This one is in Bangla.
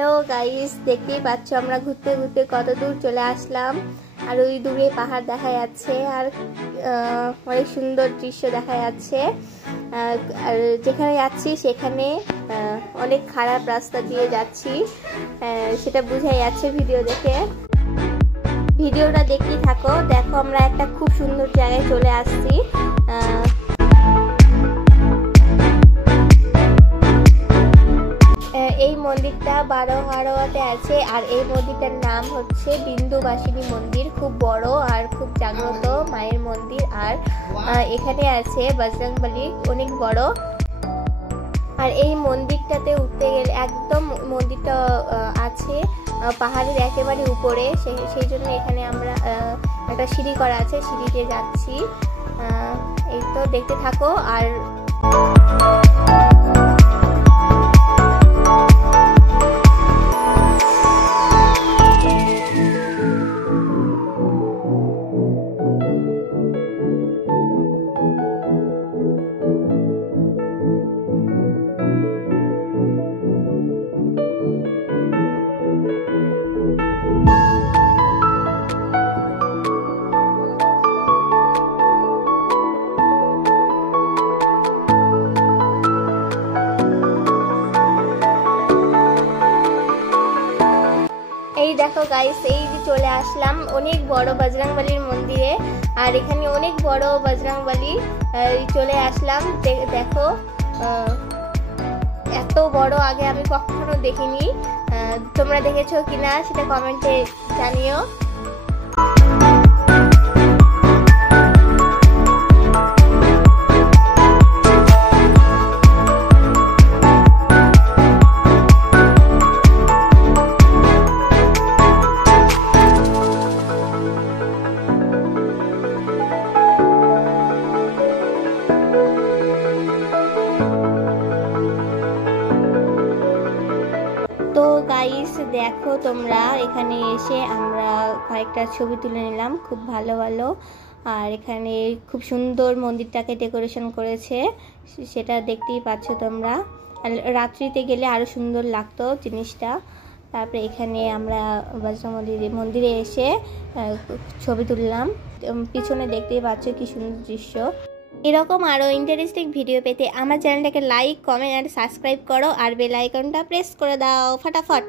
হ্যালো গাইস, দেখতেই পাচ্ছ আমরা ঘুরতে ঘুরতে কত দূর চলে আসলাম। আর ওই দূরে পাহাড় দেখা যাচ্ছে আর অনেক সুন্দর দৃশ্য দেখা যাচ্ছে। আর যেখানে যাচ্ছি সেখানে অনেক খারাপ রাস্তা দিয়ে যাচ্ছি, সেটা বোঝাই যাচ্ছে ভিডিও দেখে। ভিডিওটা দেখতেই থাকো। দেখো আমরা একটা খুব সুন্দর জায়গায় চলে আসছি। এই মন্দিরটা বারোহারোয়াতে আছে আর এই মন্দিরটার নাম হচ্ছে বিন্দুবাসিনী মন্দির। খুব বড় আর খুব জাগ্রত মায়ের মন্দির। আর এখানে আছে বজরংবলী, অনেক বড়। আর এই মন্দিরটাতে উঠতে গেলে একদম মন্দিরটা আছে পাহাড়ের একেবারে উপরে, সেই জন্য এখানে আমরা একটা সিঁড়ি করা আছে, সিঁড়িতে যাচ্ছি। এই তো দেখতে থাকো। আর এই দেখো গাইস, এই যে চলে আসলাম অনেক বড় বজরংবলীর মন্দিরে। আর এখানে অনেক বড় বজরংবলী, চলে আসলাম। দেখো এত বড় আগে আমি কখনো দেখিনি। তোমরা দেখেছো কিনা সেটা কমেন্টে জানিও। তো গাইস দেখো, তোমরা এখানে এসে আমরা কয়েকটা ছবি তুলে নিলাম, খুব ভালো ভালো। আর এখানে খুব সুন্দর মন্দিরটাকে ডেকোরেশন করেছে, সেটা দেখতেই পাচ্ছ তোমরা। আর রাত্রিতে গেলে আরো সুন্দর লাগতো জিনিসটা। তারপরে এখানে আমরা বজরংবলী মন্দিরে এসে ছবি তুললাম। পিছনে দেখতেই পাচ্ছ কি সুন্দর দৃশ্য। এরকম আরও ইন্টারেস্টিং ভিডিও পেতে আমার চ্যানেলটাকে লাইক, কমেন্ট আর সাবস্ক্রাইব করো। আর বেল আইকনটা প্রেস করে দাও ফটাফট।